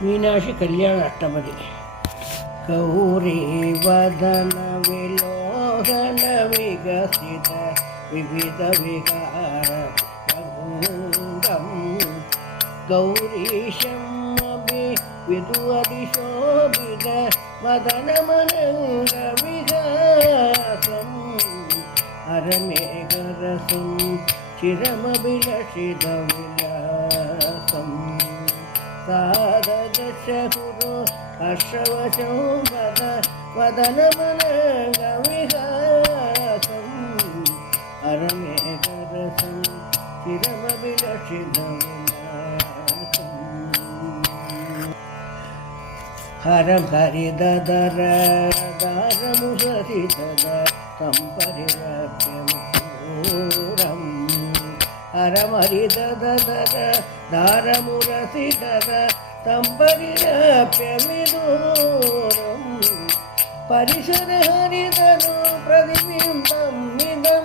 ಮೀನಾಕ್ಷಿ ಕಲ್ಯಾಣ ಅಷ್ಟಪದಿ. ಗೌರಿ ವದನ ವಿಲೋಹನ ವಿಕಸಿತ ವಿವಿಧ ವಿಕಾರ ಗೌರೀಶಂ ವಿದುವದಿಶೋಭಿತ ಮದನ ಮನಂಗ ವಿಹಾಸಂ ಅರಮೇಘರಸಂ ಚಿರಮಭಿಲಷಿತ ವಿಲಾಸಂ ಸಾದಶಹುರು ಹರ್ಷವಶಂ ವದನ ಮನಂಗ ವಿಹಾಸಂ ಅರಮೇಘರಸಂ ಚಿರಮಭಿಲಷಿತ ಹರಂ ಹರಿದರ ದಾರಮುಹರಿದದ ಸಂಪರಿರಪ್ಯಮೂರಂ ಹರಂ ಹರಿದದರ ದಾರಮುರಸಿದದ ಸಂಪರಿರಪ್ಯಮಿದೂರಂ ಪರಿಸರ ಹರಿದನು ಪ್ರತಿಬಿಂಬಂ ನಿದಂ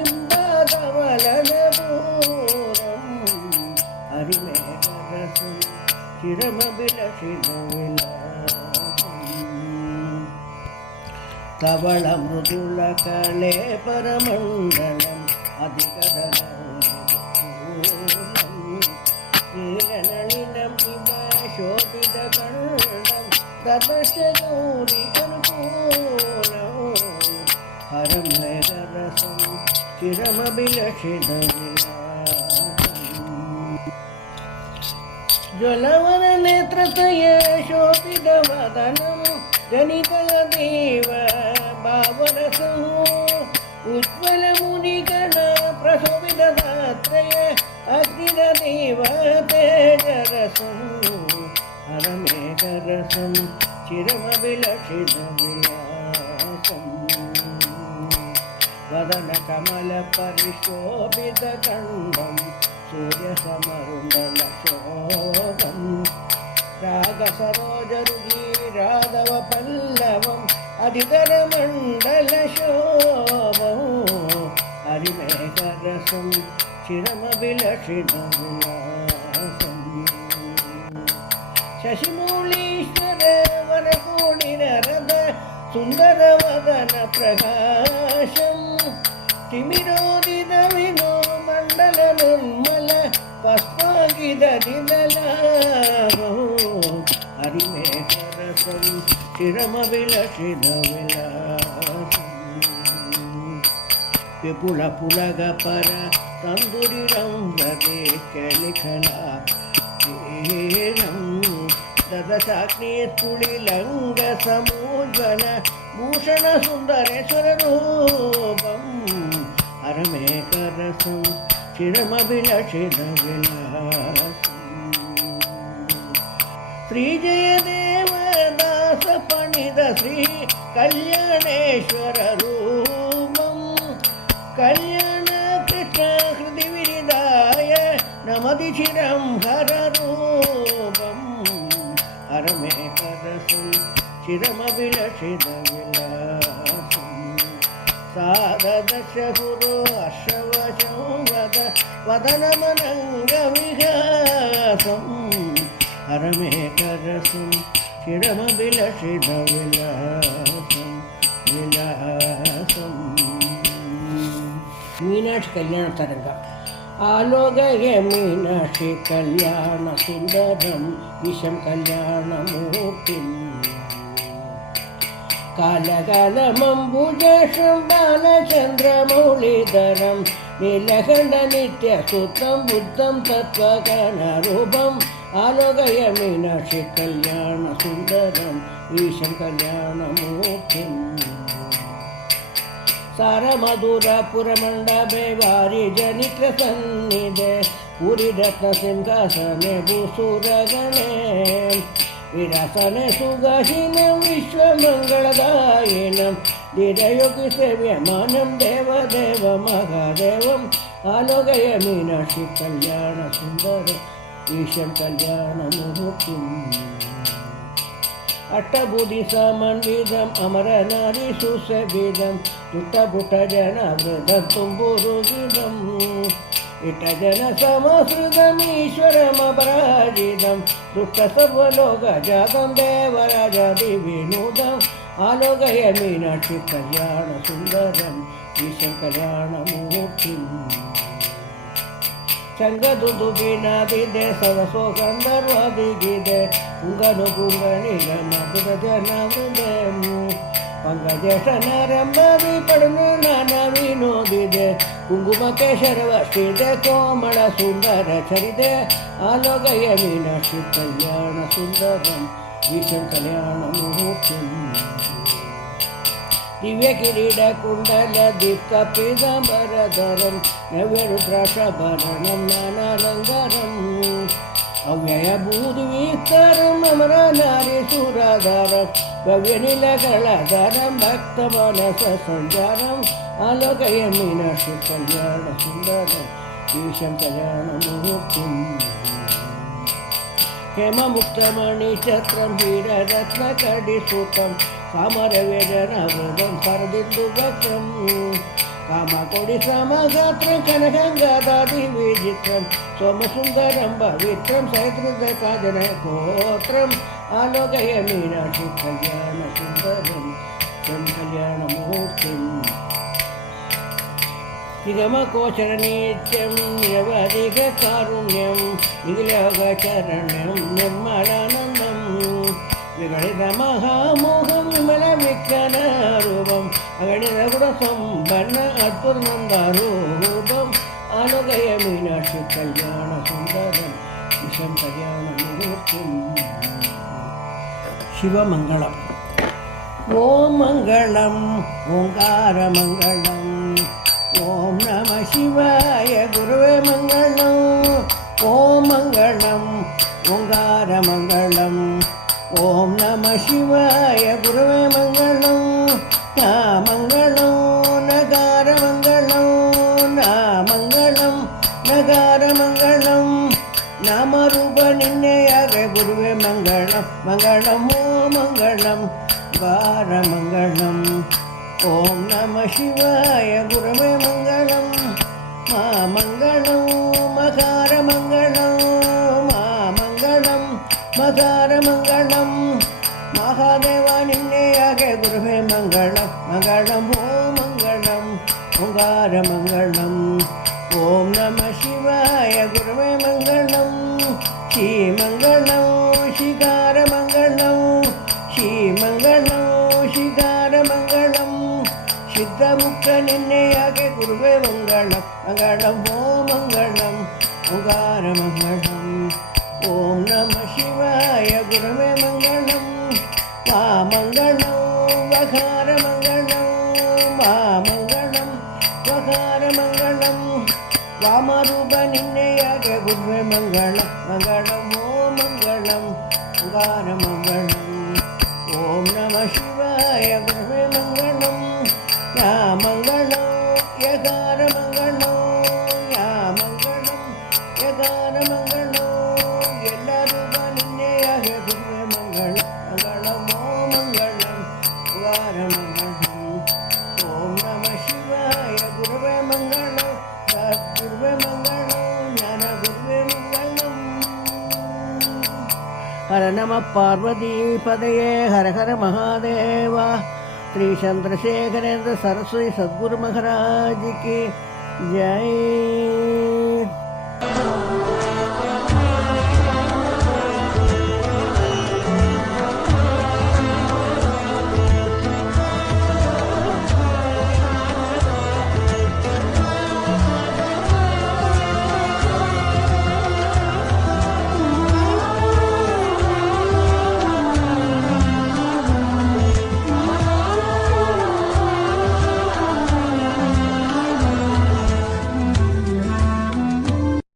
ಇಂಬಾದವಲನಪೂರಂ ಹರಿಮೇಘರಸಂ ಚಿರಮಭಿಲಷಿತ ತವಳ ಮೃದುಳ ಕಳೆ ಪರಮಂಡಲಂ ಅಧಿಕದನಳಿನಂ ಇವ ಶೋಭಿತ ಕಂಡಂ ತದಶ ಗೌರಿ ಅನುಕೂಲಂ ಹರಮೇಘರಸಂ ಚಿರಮಭಿಲಷಿತ ಜ್ವಲವನ ನೇತ್ರತಯ ಶೋಭಿತ ವದನಂ ಜನಿತ ದೇವ ಭಾವರಸಂ ಉಜ್ವಲ ಮುನಿಗಣ ಪ್ರಶೋಭಿತ ದಾತ್ರಯ ಅಗ್ನಿರ ದೇವ ತೇಜರಸಂ ಹರಮೇಘರಸಂ ಚಿರಮಭಿಲಷಿತ ವಿಲಾಸಂ ವದನ ಕಮಲ ಪರಿಶೋಭಿತ ಕಂಡಂ ಸೂರ್ಯ ಸಮರುಂಡಲ ಶೋಭಂ ರಾಗ ಸರೋಜರುಗಿ ರಾಧವ ಪಲ್ಲವಂ ಅಧಿಧರ ಮಂಡಲ ಶೋಭಂ ಹರಿಮೇಘರಸಂ ಚಿರಮಭಿಲಷಿತ ವಿಲಾಸಂ ಶಶಿಮೂಳೀಶ್ವರ ವನಕೂಡಿನರದ ಸುಂದರ ವದನ ಪ್ರಕಾಶಂ ತಿಮಿರೋದಿದ ವಿನೋ ಮಂಡಲ ನಿರ್ಮಲ ಪಸ್ಮಾಗಿದ ದಿನಲಾಭೋ ಹರಿಮೇಘರಸಂ ಚಿರಮಭಿಲಷಿತ ವಿಲಾಸಂ ವಿಪುಲ ಪುಲಗ ಪರ ತಂದುರಿರಂ ಹೃದೆ ಚಲಿಖಲಾಂ ದದಸಾಗ್ನಿ ತುಳಿಲಂಗ ಸಮೂಜ್ವಲ ಭೂಷಣ ಸುಂದರೇಶ್ವರ ರೂಪಂ ಹರಮೇಘರಸಂ ಚಿರಮಭಿಲಷಿತ ವಿಲಾಸಂ ಶ್ರೀ ಜಯದೇವ ದಾಸ ಪಣಿದ ಶ್ರೀ ಕಲ್ಯಾಣೇಶ್ವರ ರೂಪಂ ಕಲ್ಯಾಣ ಕೃಷ್ಣ ಹೃದಯ ವಿರಿದಾಯ ನಮದಿ ಚಿರಂ ಹರ ರೂಪಂ ಹರಮೇಘರಸಂ ಚಿರಮಭಿಲಷಿತ ವಿಲಾಸಂ ಸಾದಶಹುರು ಹರ್ಷವಶಂ ವದನ ಮನಂಗ ವಿಹಾಸಂ ಹರಮೇಘರಸಂ ಚಿರಮಭಿಲಷಿತ ವಿಲಾಸಂ ವಿಲಾಸಂ. ಮೀನಾಕ್ಷಿ ಕಲ್ಯಾಣ ತರಂಗ. ಆಲೋಗಯ ಮೀನಾಕ್ಷಿ ಕಲ್ಯಾಣ ಸುಂದರಂ ವಿಷಂ ಕಲ್ಯಾಣ ಮೂರ್ತಿಂ ಕಾಲಕಾಲಮಂಬುಜಂ ಬಾಲಚಂದ್ರಮೌಳಿಧರಂ ನೀಲಕಂಠ ನಿತ್ಯ ಸೂತ್ರಂ ಬುದ್ಧಂ ತತ್ವಗಣರೂಪಂ ಆಲೋಗಯ ಮೀನಾಕ್ಷಿ ಕಲ್ಯಾಣ ಸುಂದರಂ ವಿಷಂ ಕಲ್ಯಾಣ ಮೂರ್ತಿಂ ಸಾರ ಮಧುರ ಪುರಮಂಡಪೆ ವಾರಿ ಜನಿತ್ರ ಸನ್ನಿಧೆ ಪುರಿ ರತ್ನ ಸಿಂಹಾಸನೆ ಭೂಸುರಗಣೆ ವಿರಸನೆ ಸುಗಹಿನಂ ವಿಶ್ವಮಂಗಳದಾಯಿನಂ ಧೀರಯೋಗಿ ಸೇವ್ಯಮಾನಂ ದೇವದೇವ ಮಹಾದೇವಂ ಆಲೋಗಯ ಮೀನಾಕ್ಷಿ ಕಲ್ಯಾಣ ಸುಂದರ ಈಶಂ ಕಲ್ಯಾಣ ಮುಹುರ್ತಿಂ ಅಟ್ಟಬುಧಿ ಸಮನ್ವಿಧಂ ಅಮರ ನಾರಿ ಸುಸವಿಧಂ ತುಟ್ಟ ಪುಟ್ಟ ಜನ ವೃದ್ಧ ತುಂಬುರುಗಿದಂ इट जन समसृतमीश्वरमपराजितं दुष्टसर्वलोकजातं देवराजादिविनूतम् आलोकय मीनाक्षि कल्याणसुन्दरं ईशं कल्याणमूर्तिम् ಚಂಗದುದುಬಿನಾದಿದೆ ಸರಸೋ ಗಂಧರ್ವಾದಿಗಿದೆ ಪುಂಗನು ಪುಂಗನಿಗಮಧುರಜನವೃದೆ ಪಂಕಜೇಶನರಂಬಿ ಪಡನು ನಾನ ವಿನೋದಿದೆ ಕುಂಕುಮಕ್ಕೆ ಶರವಷ್ಟಿದೆ ಕೋಮಳ ಸುಂದರ ಚರಿದೆ ಆಲೋಕಯ ಮೀನಾಕ್ಷಿ ಕಲ್ಯಾಣ ಸುಂದರಂ ಈಶಂ ಕಲ್ಯಾಣ ಮುಹೂರ್ತಿ ದಿವ್ಯ ಕಿರೀಟ ಕುಂಡಲ ದೀಪ್ತ ಪೀತಾಂಬರಧರಂ ನವ್ಯರುದ್ರಾಕ್ಷಭರಣಂ ನಾನಾಲಂಕಾರಂ ಅವ್ಯಯ ಭೂದ್ವಿಸ್ತರಂ ಅಮರ ನಾರಿ ಸುರಾಧಾರಂ ಗವ್ಯನಿಲಗಳಧರಂ ಭಕ್ತ ಮನಸ ಸಂಚಾರಂ ಆಲೋಕಯ ಮೀನಾಕ್ಷಿ ಕಲ್ಯಾಣ ಸುಂದರಂ ಈಶಂ ಕಲ್ಯಾಣ ಮುಹೂರ್ತಿಂ ಹೇಮಮುಕ್ತಮಣಿಛತ್ರಂ ಹೀರರತ್ನಕಡಿಸೂತಂ ಕಾಮರವೇದನವೃದಂ ಪರದಿಂದುಭಕ್ತಂ ಕಾಮಕೋಡಿ ಸಮಗಾತ್ರಂ ಕನಕಂಗದಾದಿ ವಿಚಿತ್ರಂ ಸೋಮಸುಂದರಂ ಪವಿತ್ರಂ ಸಹಸ್ರಕಾಜನ ಗೋತ್ರಂ ಆಲೋಕಯ ಮೀನಾಕ್ಷಿ ಕಲ್ಯಾಣ ಸುಂದರಂ ಶಂ ಕಲ್ಯಾಣ ಮೂರ್ತಿಂ ನಿಗಮಕೋಚರ ನಿತ್ಯಂ ನಿರವಧಿಕ ಕಾರುಣ್ಯಂ ನಿಖಿಲೋಗಚರಣ್ಯಂ ನಿರ್ಮಲಾನಂದಂ ವಿಗಣಿತ ಮಹಾಮೋಹಂ ವಿಮಲ ವಿಜ್ಞಾನರೂಪಂ ಅಗಣಿತ ಗುಣ ಸಂಪನ್ನ ಅದ್ಭುತನಂದರೂಪಂ ಆಲೋಕಯ ಮೀನಾಕ್ಷಿ ಕಲ್ಯಾಣ ಸುಂದರಂ ಈಶಂ ಕಲ್ಯಾಣ ಮುಹೂರ್ತಿಂ ಶಿವಮಂಗಳಂ ಓಂ ಮಂಗಳಂ ಓಂಕಾರಮಂಗಳಂ ಓಂ ನಮಃ ಶಿವಾಯ ಗುರುವೇ ಮಂಗಳಂ ಓಂ ಮಂಗಳಂ ಓಂಕಾರಮಂಗಳಂ ಓಂ ನಮಃ ಶಿವಾಯ ಗುರುವೇ ಮಂಗಳಂ ನಾ ಮಂಗಳಂ ನಗಾರಮಂಗಳಂ ನಾ ಮಂಗಳಂ ನಗಾರಮಂಗಳಂ ನಾಮರೂಪ ನಿನ್ನೆಯಾಗ ಗುರುವೇ ಮಂಗಳಂ ಮಂಗಳಂ ಓ ಮಂಗಳಂ ಗಾರಮಂಗಳಂ ಓಂ ನಮಃ ಶಿವಾಯ ಗುರುವೇ ಮಂಗಳಂ ಮಾ ಮಂಗಳಂ ಮಕಾರಮಂಗಳಂ ಮಾ ಮಂಗಳಂ ಮಕಾರಮಂಗಳಂ ಮಹಾದೇವ ನಿನ್ನೆಯಾಗೆ ಗುರುವೇ ಮಂಗಳಂ ಮಂಗಳಂ ಓ ಮಂಗಳಂ ಓಂಕಾರಮಂಗಳಂ ಓಂ ನಮಃ ಶಿವಾಯ ಗುರುವೇ ಮಂಗಳಂ ಶ್ರೀಮಂಗಳಂ ಶಿಕಾರಮಂಗಳಂ ಶ್ರೀಮಂಗಳಂ ಶಿಕಾರಮಂಗಳಂ ಸಿದ್ಧಮುಕ್ತ ನಿನ್ನೆಯಾಗೆ ಗುರುವೇ ಮಂಗಳಂ ಮಂಗಳಂ ಓ ಮಂಗಳಂ ಓಂಕಾರಮಂಗಳಂ ಓಂ ನಮಃ ಶಿವಾಯ ಗುರುವೇ ಮಂಗಳಂ ಮಾ ಮಂಗಳಂ ವಕಾರಮಂಗಳಂ ಮಾ ಮಂಗಳಂ ವಕಾರಮಂಗಳಂ ವಾಮರೂಪ ನಿನ್ನೆಯಾಗೆ ಗುರುವೇ ಮಂಗಳಂ ಮಂಗಳಂ ಓ ಮಂಗಳಂ ಓಂಕಾರಮಂಗಳಂ ಓಂ ನಮಃ ಶಿವಾಯ ಗುರುವೇ ಮಂಗಳಂ ಯಾ ಮಂಗಳಂ ಯಕಾರಮಂಗಳಂ ಯಾ ಮಂಗಳಂ ಯಕಾರಮಂಗಳಂ ಎಲ್ಲ ರೂಪ ನಿನ್ನೆಯಾಗೆ ಗುರುವೇ ಮಂಗಳಂ ಮಂಗಳಂ ಓ ಮಂಗಳಂ ಓಂಕಾರಮಂಗಳಂ ಓಂ ನಮಃ ಶಿವಾಯ ಗುರುವೇ ಮಂಗಳಂ ಸದ್ಗುರುವೇ ಮಂಗಳಂ ಜ್ಞಾನ ಗುರುವೇ ಮಂಗಳಂ ಹರ ನಮಃ ಪಾರ್ವತೀಪದಯೇ ಹರ ಹರ ಮಹಾದೇವ श्री चंद्रशेखरेंद्र सरस्वती सद्गुरु महाराज की जय।